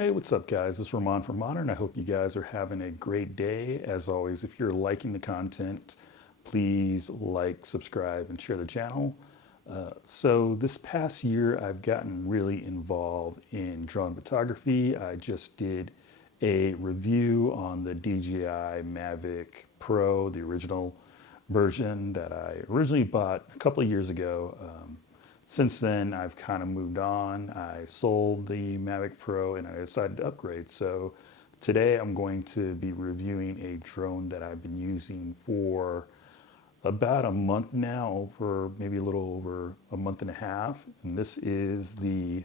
Hey, what's up, guys? This is Ramon from Modern. I hope you guys are having a great day. As always, if you're liking the content, please like, subscribe, and share the channel. So this past year, I've gotten really involved in drone photography. I just did a review on the DJI Mavic Pro, the original version that I originally bought a couple of years ago. Since then, I've kind of moved on. I sold the Mavic Pro and I decided to upgrade. So today I'm going to be reviewing a drone that I've been using for about a month now, for maybe a little over a month and a half. And this is the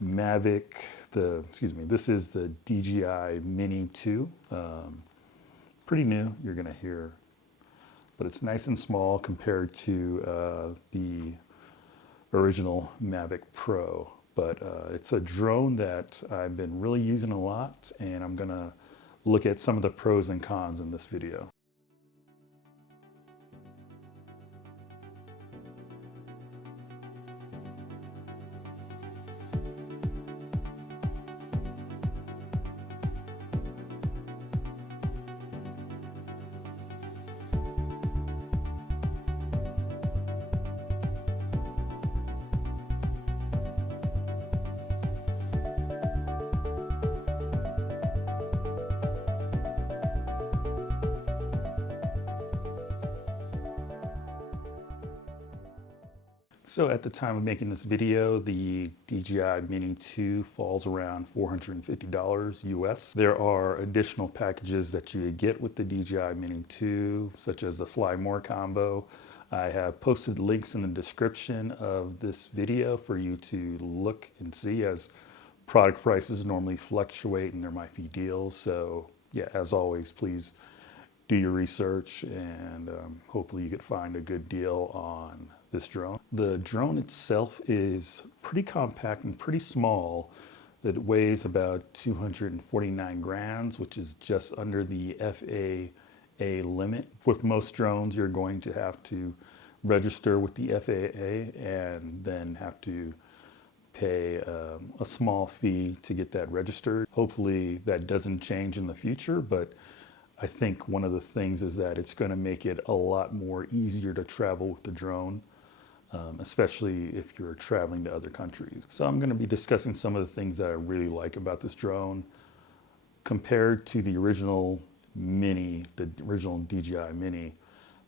this is the DJI Mini 2. Pretty new, you're gonna hear, but it's nice and small compared to the original Mavic Pro. But it's a drone that I've been really using a lot, and I'm gonna look at some of the pros and cons in this video. So at the time of making this video, the DJI Mini 2 falls around $450 US. There are additional packages that you get with the DJI Mini 2, such as the Fly More combo. I have posted links in the description of this video for you to look and see, as product prices normally fluctuate and there might be deals. So yeah, as always, please do your research, and hopefully you could find a good deal on this drone. The drone itself is pretty compact and pretty small. It weighs about 249 grams, which is just under the FAA limit. With most drones, you're going to have to register with the FAA and then have to pay a small fee to get that registered. Hopefully that doesn't change in the future, but I think one of the things is that it's going to make it a lot more easier to travel with the drone, especially if you're traveling to other countries. So I'm going to be discussing some of the things that I really like about this drone. Compared to the original Mini, the original DJI Mini,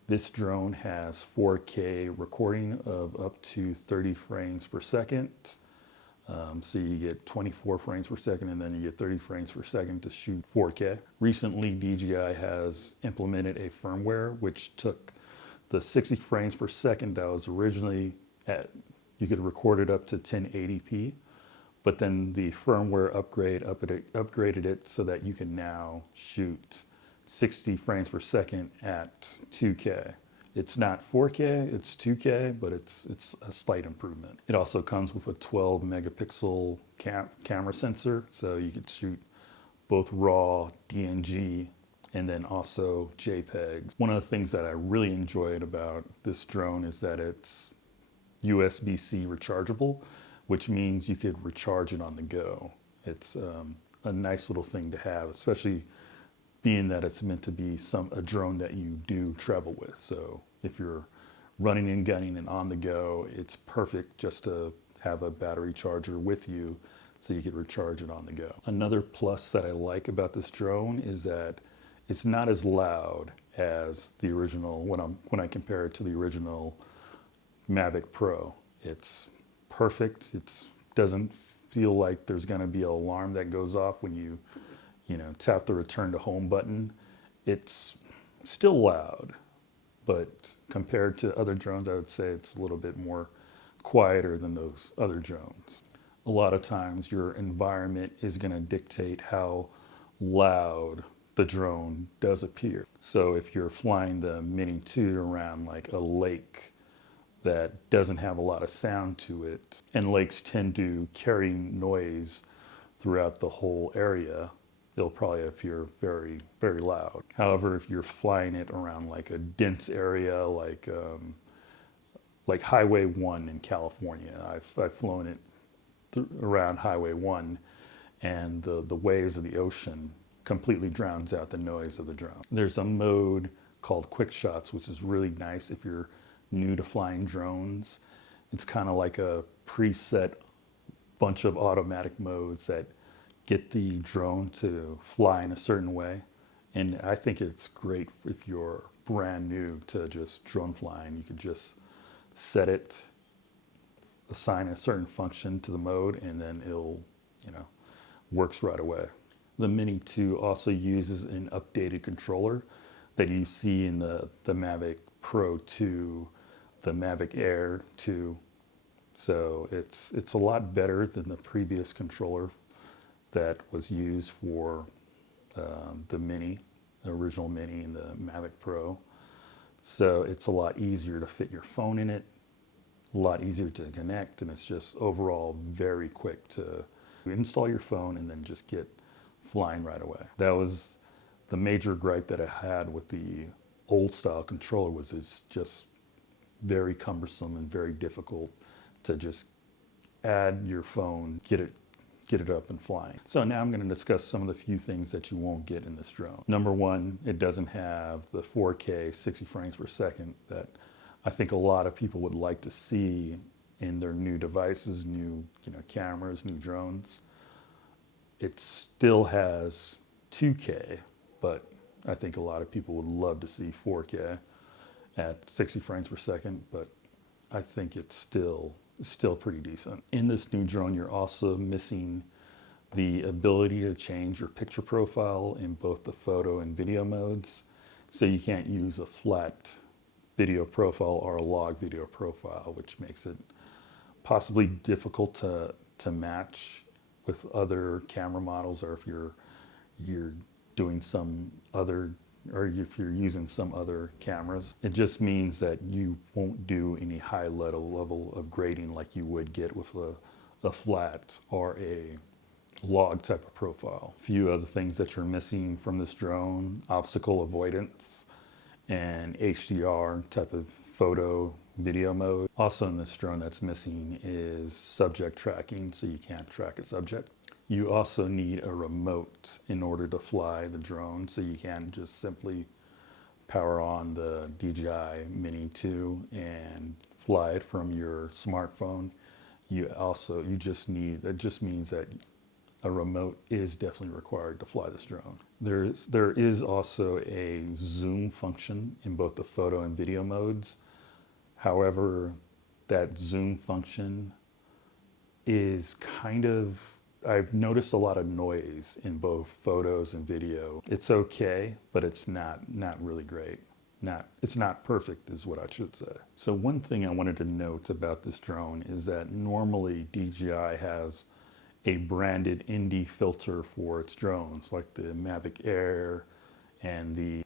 this drone has 4K recording of up to 30 frames per second. So you get 24 frames per second, and then you get 30 frames per second to shoot 4K. Recently, DJI has implemented a firmware which took the 60 frames per second that was originally at, you could record it up to 1080p, but then the firmware upgraded it so that you can now shoot 60 frames per second at 2K. It's not 4K, it's 2K, but it's a slight improvement. It also comes with a 12 megapixel camera sensor, so you can shoot both RAW, DNG, and then also JPEGs. One of the things that I really enjoyed about this drone is that it's USB-C rechargeable, which means you could recharge it on the go. It's a nice little thing to have, especially being that it's meant to be a drone that you do travel with. So if you're running and gunning and on the go, it's perfect just to have a battery charger with you so you could recharge it on the go. Another plus that I like about this drone is that it's not as loud as the original, when I compare it to the original Mavic Pro. It's perfect. It doesn't feel like there's gonna be an alarm that goes off when you tap the return to home button. It's still loud, but compared to other drones, I would say it's a little bit more quieter than those other drones. A lot of times your environment is going to dictate how loud the drone does appear. So if you're flying the Mini 2 around like a lake that doesn't have a lot of sound to it, and lakes tend to carry noise throughout the whole area, they'll probably appear very, very loud. However, if you're flying it around like a dense area, like Highway 1 in California, I've flown it around Highway 1, and the waves of the ocean completely drowns out the noise of the drone. There's a mode called quick shots, which is really nice if you're new to flying drones. It's kind of like a preset bunch of automatic modes that get the drone to fly in a certain way. And I think it's great if you're brand new to just drone flying. You could just set it, assign a certain function to the mode, and then it'll, works right away. The Mini 2 also uses an updated controller that you see in the Mavic Pro 2, the Mavic Air 2. So it's a lot better than the previous controller that was used for the Mini, the original Mini and the Mavic Pro. So it's a lot easier to fit your phone in it, a lot easier to connect, and it's just overall very quick to install your phone and then just get flying right away. That was the major gripe that I had with the old style controller, was it's just very cumbersome and very difficult to just add your phone, get it up and flying. So now I'm going to discuss some of the few things that you won't get in this drone. Number one, it doesn't have the 4K 60 frames per second that I think a lot of people would like to see in their new devices, new cameras, new drones. It still has 2K, but I think a lot of people would love to see 4K at 60 frames per second, but I think it's still pretty decent. In this new drone, you're also missing the ability to change your picture profile in both the photo and video modes. So you can't use a flat video profile or a log video profile, which makes it possibly difficult to match with other camera models, or if you're doing some other, or if you're using some other cameras. It just means that you won't do any high level of grading like you would get with a flat or a log type of profile. A few other things that you're missing from this drone: obstacle avoidance and HDR type of photo video mode. Also in this drone that's missing is subject tracking, so you can't track a subject. You also need a remote in order to fly the drone, so you can't just simply power on the DJI Mini 2 and fly it from your smartphone. It just means that a remote is definitely required to fly this drone. There is also a zoom function in both the photo and video modes. However, that zoom function is I've noticed a lot of noise in both photos and video. It's okay, but it's not really great. It's not perfect is what I should say. So one thing I wanted to note about this drone is that normally DJI has a branded ND filter for its drones, like the Mavic Air and the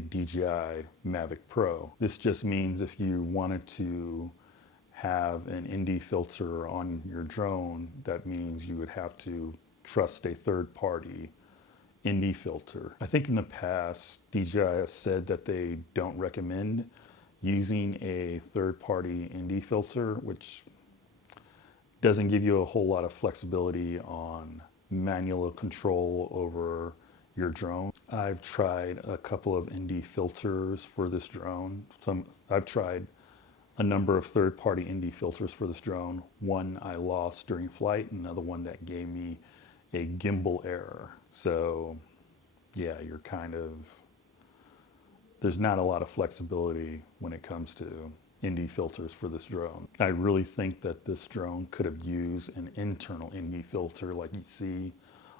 DJI Mavic Pro. This just means if you wanted to have an ND filter on your drone, that means you would have to trust a third-party ND filter. I think in the past, DJI has said that they don't recommend using a third-party ND filter, which doesn't give you a whole lot of flexibility on manual control over your drone. I've tried a couple of ND filters for this drone. I've tried a number of third-party ND filters for this drone. One I lost during flight, another one that gave me a gimbal error. So yeah, there's not a lot of flexibility when it comes to ND filters for this drone. I really think that this drone could have used an internal ND filter like you see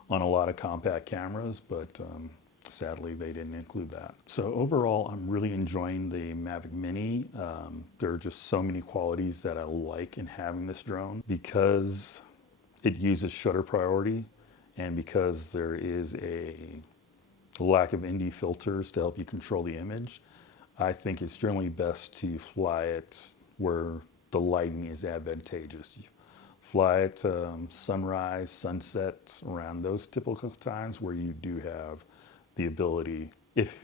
on a lot of compact cameras, but sadly they didn't include that. So overall, I'm really enjoying the Mavic Mini. There are just so many qualities that I like in having this drone, because it uses shutter priority and because there is a lack of ND filters to help you control the image. I think it's generally best to fly it where the lighting is advantageous. You fly it sunrise, sunset, around those typical times where you do have the ability, if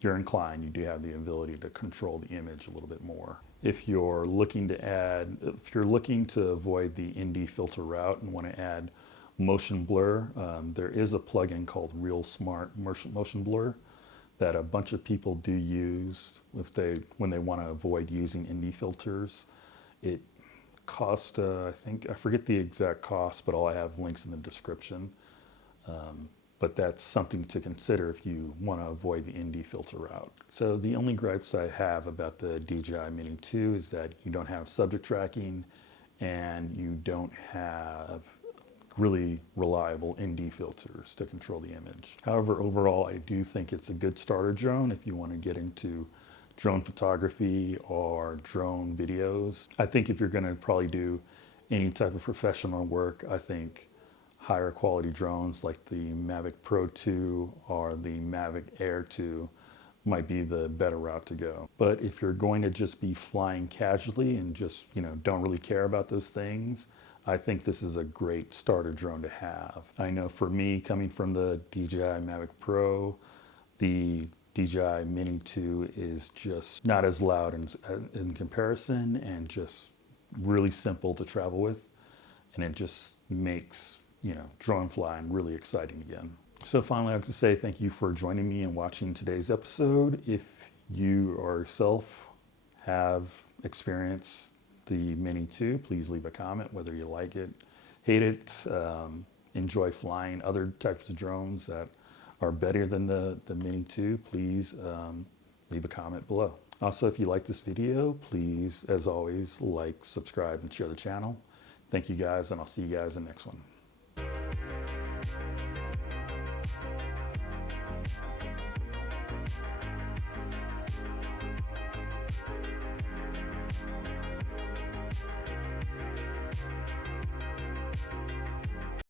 you're inclined, you do have the ability to control the image a little bit more. If you're looking to avoid the ND filter route and want to add motion blur. There is a plugin called Reelsmart motion blur that a bunch of people do use when they want to avoid using ND filters. It costs, I forget the exact cost, but I have links in the description. But that's something to consider if you want to avoid the ND filter route. So the only gripes I have about the DJI Mini 2 is that you don't have subject tracking and you don't have really reliable ND filters to control the image. However, overall, I do think it's a good starter drone if you want to get into drone photography or drone videos. I think if you're going to probably do any type of professional work, I think higher quality drones like the Mavic Pro 2 or the Mavic Air 2 might be the better route to go. But if you're going to just be flying casually and just, don't really care about those things, I think this is a great starter drone to have. I know for me, coming from the DJI Mavic Pro, the DJI Mini 2 is just not as loud in comparison and just really simple to travel with. And it just makes, drone flying really exciting again. So finally, I have to say thank you for joining me and watching today's episode. If you or yourself have experienced the Mini 2, please leave a comment whether you like it, hate it, enjoy flying other types of drones that are better than the Mini 2. Please leave a comment below. Also, if you like this video, please, as always, like, subscribe, and share the channel. Thank you guys, and I'll see you guys in the next one.